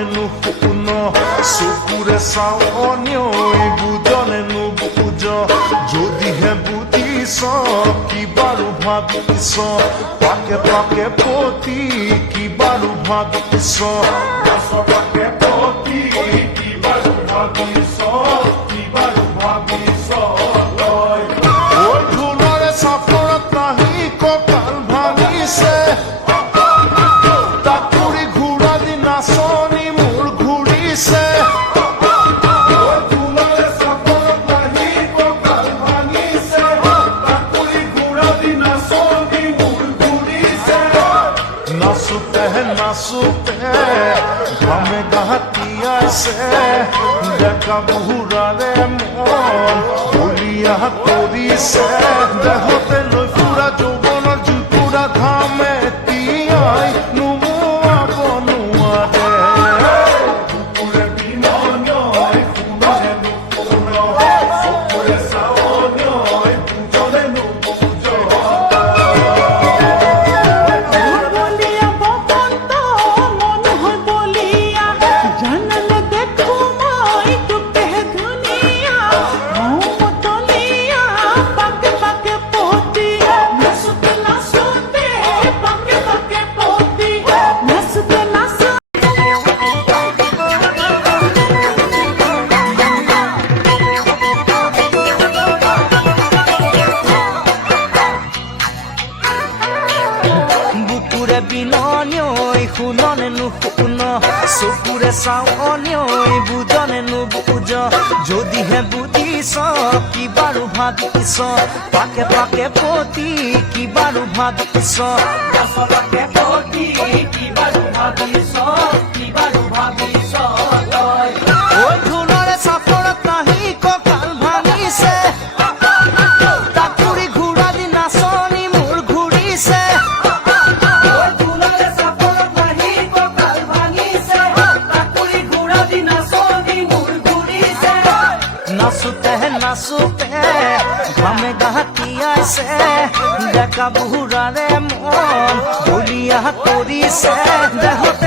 বুজনে নুশুন চকুৰে চাও অন্যই বুজনে নুবুজ যদিহে বুজিছ কি বাৰু ভাবিছ পাকে পাকে পতি কি বাৰু ভাবিছ পাকে পতি কি বাৰু ভাবিছ কি বাৰু ভাবিছ ঐ ঢোলৰে চাপৰত নাহি কঁকাল ভাঙিছে তাকুৰি ঘূৰা দি নাচনি মোৰ ঘূৰিছে ঢোলৰে চাপৰত নাহি কঁকাল ভাঙিছে তাকুৰি ঘূৰা দি নাচনি মোৰ ঘূৰিছে নাচোতে নাচোতে ঘামে গাহাতিয়াইছে ডেকা বুঢ়াৰে মন বলিয়া কৰিছে দেহতে লৈ ফুৰা যৌৱনৰ জুপুৰা ঘামে তিয়াই নোমোৱা বনোৱাৰে বুকুৰে বিনয় ফুলৰে নুফুল চকুৰে চাৱনয় বুজনে নুবুজ বলিয়া বসন্ত মন হৈ বলিয়া জানালে দেখো মই তোকে ধুনীয়া মতলিয়া পাকে পাকে পতি নাচোতে নাচোতে পাকে পাকে পতি নাচোতে নাচোতে বুকুৰে বিনয় শুননে নুশুন চকুৰে চাও অন্যই বুজনে নুবুজ যদিহে বুজিছ কি বাৰু ভাবিছ পাকে পাকে পতি কি বাৰু ভাবিছ পাকে পতি কি বাৰু ভাবিছ কি বাৰু ভাবিছ ঐ ঢোলৰে চাপৰত নাহি কঁকাল ভাঙিছে তাকুৰি ঘূৰা দি নাচনি মোৰ ঘূৰিছে নাচোতে নাচোতে ঘামে গাহাতিয়াইছে ডেকা বুঢ়াৰে মন বলিয়া কৰিছে দেহত